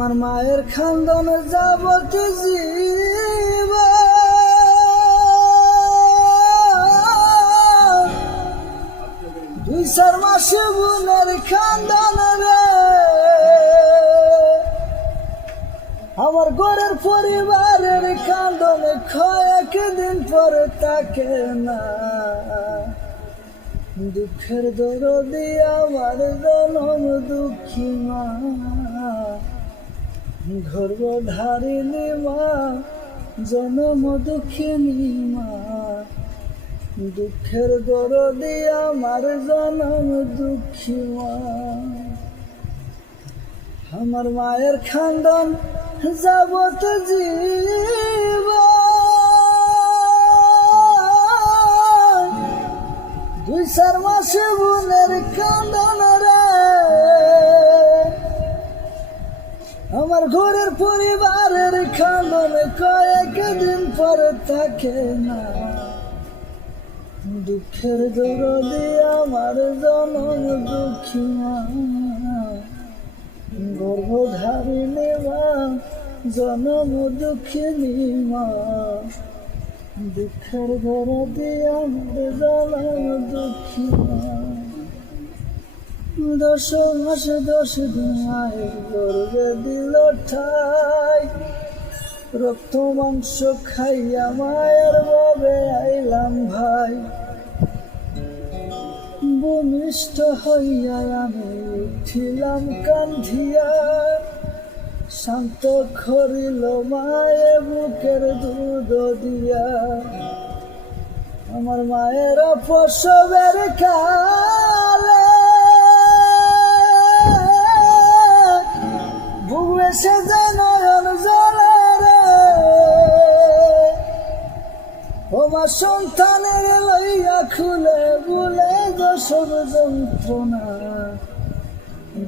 আমার মায়ের খান্দনে যাবতে জীব দুই চার মাসে বোনের খান্দন রে। আমার ঘরের পরিবারের কান্দনে কয়েকদিন পরে তাকে না। দুঃখের দরদি আমার জনম দুঃখী মা। গর্ভধারিণী মা জনম দুঃখিনী মা। দুঃখের দরদি আমার জনম দুঃখী মা। আমার মায়ের খান্দন যাবত জীব। দুই চার মাসে বোনের কান্দন আমার ঘরের পরিবারের খান্দন কয়েকদিন পরে থাকে না। দুঃখের দরদি আমার জনম দুঃখী মা। গর্ভধারিণী মা জনম দুঃখিনী মা। দুঃখের দরদি আমার জনম দুঃখী মা। দশ, মাস দশ দিন মায়ের গর্বে দিল ঠাই। রক্ত, মাংস খাইয়া মায়ের বাবে আইলাম ভাই। ভূমিষ্ঠ হইয়া আমি উঠিলাম কান্ধিয়া। শান্ত করিল মায়ে বুকের দুধ দিয়া। আমার মায়ের প্রসবের কালে আমার সন্তানের লইয়া খুলে বলে সব যন্ত্রণা।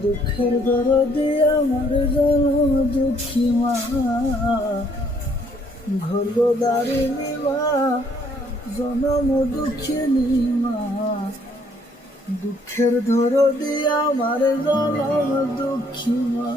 দুঃখের দরদি আমার জনম দুঃখী মা। ভর্গদারিণী মা জনম দুঃখিনী মা। দুঃখের ধরদি আমার জনম দুঃখী মা।